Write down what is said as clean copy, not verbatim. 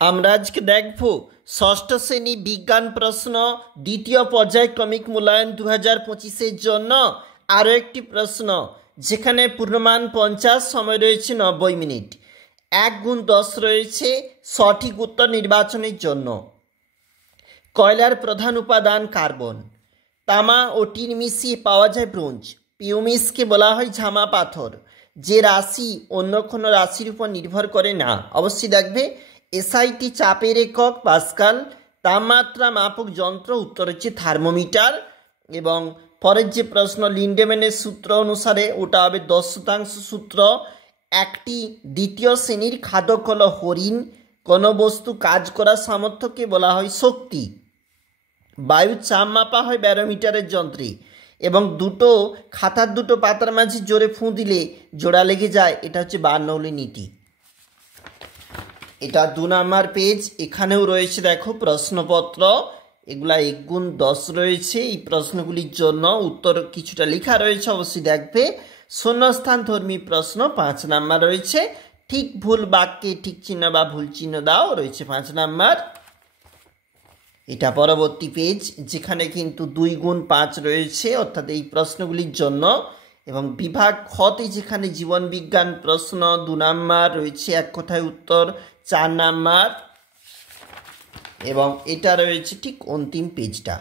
আমরা আজকে দেখব ষষ্ঠ শ্রেণী বিজ্ঞান প্রশ্ন দ্বিতীয় পর্যায়ক্রমিক মূল্যায়ন 2025-এর জন্য আরও একটি প্রশ্ন, যেখানে পূর্ণমান 50, সময় রয়েছে 90 মিনিট। 1×10 রয়েছে সঠিক উত্তর নির্বাচনের জন্য। কয়লার প্রধান উপাদান কার্বন। তামা ও টিন মিশিয়ে পাওয়া যায় ব্রোঞ্জ। পিউমিসকে বলা হয় ঝামা পাথর। যে রাশি অন্য কোনো রাশির উপর নির্ভর করে না। অবশ্যই দেখবে এসআইটি চাপের একক পাস্কাল। তাপমাত্রা মাপক যন্ত্র, উত্তর হচ্ছে থার্মোমিটার। এবং পরের যে প্রশ্ন, লিন্ডেম্যানের সূত্র অনুসারে ওটা হবে 10% সূত্র। একটি দ্বিতীয় শ্রেণীর খাদক হল হরিণ। কোনো বস্তু কাজ করার সামর্থ্যকে বলা হয় শক্তি। বায়ুর চাপ মাপা হয় ব্যারোমিটারের যন্ত্রে। এবং খাতার দুটো পাতার মাঝে জোরে ফুঁ দিলে জোড়া লেগে যায়, এটা হচ্ছে বার্নৌলি নীতি। এটা 2 নম্বর পেজ। এখানেও রয়েছে দেখো প্রশ্নপত্র, এগুলা 1×10 রয়েছে। এই প্রশ্নগুলির জন্য উত্তর কিছুটা লেখা রয়েছে, অবশ্যই দেখবে। শূন্যস্থান ধর্মী প্রশ্ন 5 নম্বর রয়েছে। ঠিক ভুল বাক্যে ঠিক চিহ্ন বা ভুল চিহ্ন দাও, রয়েছে 5 নম্বর। এটা পরবর্তী পেজ, যেখানে কিন্তু 2×5 রয়েছে, অর্থাৎ এই প্রশ্নগুলির জন্য। এবং বিভাগ খতে যেখানে জীবন বিজ্ঞান প্রশ্ন 2 নম্বর রয়েছে, এক কথায় উত্তর 4 নম্বর। এবং এটা রয়েছে ঠিক অন্তিম পেজটা।